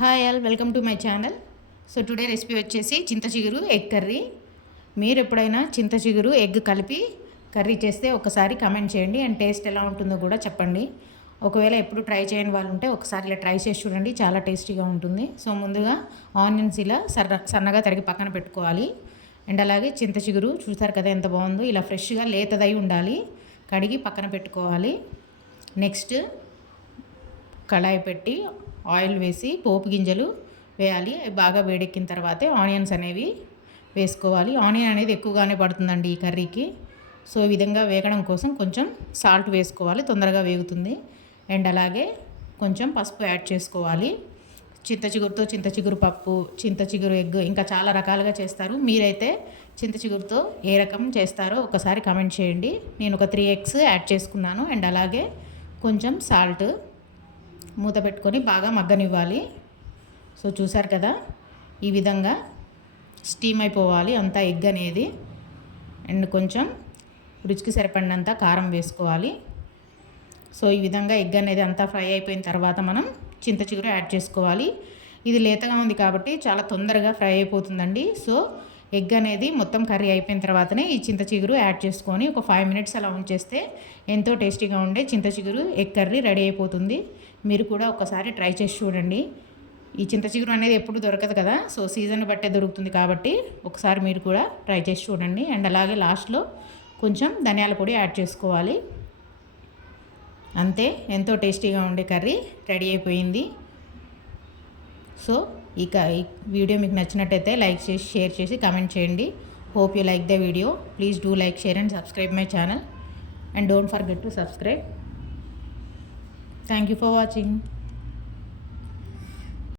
Hi all welcome to my channel so today recipe వచ్చేసి చింత చిగురు ఎగ్ కర్రీ మీరు ఎప్పుడైనా చింత చిగురు ఎగ్ కలిపి కర్రీ చేస్తే ఒకసారి కమెంట్ చేయండి అండ్ టేస్ట్ ఎలా ఉంటుందో కూడా చెప్పండి. ఒకవేళ ఎప్పుడు ట్రై చేయని వాళ్ళు ఉంటే ఒకసారి ఇలా ట్రై చేసి చూడండి చాలా టేస్టీగా ఉంటుంది. సో ముందుగా ఆనియన్స్ ఇలా సన్న సన్నగా తరిగి పక్కన పెట్టుకోవాలి. అండ్ అలాగే చింత చిగురు చూసారు కదా ఎంత బాగుందో ఇలా ఫ్రెష్గా లేతదై ఉండాలి. కడిగి పక్కన పెట్టుకోవాలి. నెక్స్ట్ కళాయి పెట్టి ఆయిల్ వేసి పోపు గింజలు వేయాలి. అవి బాగా వేడెక్కిన తర్వాతే ఆనియన్స్ అనేవి వేసుకోవాలి. ఆనియన్ అనేది ఎక్కువగానే పడుతుందండి ఈ కర్రీకి. సో ఈ విధంగా వేగడం కోసం కొంచెం సాల్ట్ వేసుకోవాలి. తొందరగా వేగుతుంది. అండ్ అలాగే కొంచెం పసుపు యాడ్ చేసుకోవాలి. చింత చిగురుతో చింత చిగురు పప్పు చింత చిగురు ఎగ్ ఇంకా చాలా రకాలుగా చేస్తారు. మీరైతే చింత చిగురుతో ఏ రకం చేస్తారో ఒకసారి కమెంట్ చేయండి. నేను ఒక త్రీ ఎగ్స్ యాడ్ చేసుకున్నాను. అండ్ అలాగే కొంచెం సాల్ట్ మూత పెట్టుకొని బాగా మగ్గనివ్వాలి. సో చూసారు కదా ఈ విధంగా స్టీమ్ అయిపోవాలి అంతా ఎగ్ అనేది. అండ్ కొంచెం రుచికి సరిపడినంత కారం వేసుకోవాలి. సో ఈ విధంగా ఎగ్ అనేది అంతా ఫ్రై అయిపోయిన తర్వాత మనం చింత చిగురు యాడ్ చేసుకోవాలి. ఇది లేతగా ఉంది కాబట్టి చాలా తొందరగా ఫ్రై అయిపోతుందండి. సో ఎగ్ అనేది మొత్తం కర్రీ అయిపోయిన తర్వాతనే ఈ చింత చిగురు యాడ్ చేసుకొని ఒక ఫైవ్ మినిట్స్ అలా ఉంచేస్తే ఎంతో టేస్టీగా ఉండే చింత చిగురు ఎగ్ కర్రీ రెడీ అయిపోతుంది. మీరు కూడా ఒకసారి ట్రై చేసి చూడండి. ఈ చింత చిగురు అనేది ఎప్పుడు దొరకదు కదా సో సీజన్ బట్టే దొరుకుతుంది కాబట్టి ఒకసారి మీరు కూడా ట్రై చేసి చూడండి. అండ్ అలాగే లాస్ట్లో కొంచెం ధనియాల పొడి యాడ్ చేసుకోవాలి. అంతే ఎంతో టేస్టీగా ఉండే కర్రీ రెడీ అయిపోయింది. సో ఇక ఈ వీడియో మీకు నచ్చినట్టయితే లైక్ చేసి షేర్ చేసి కమెంట్ చేయండి. Hope you like the video. Please do like share and subscribe my channel. And don't forget to subscribe. Thank you for watching.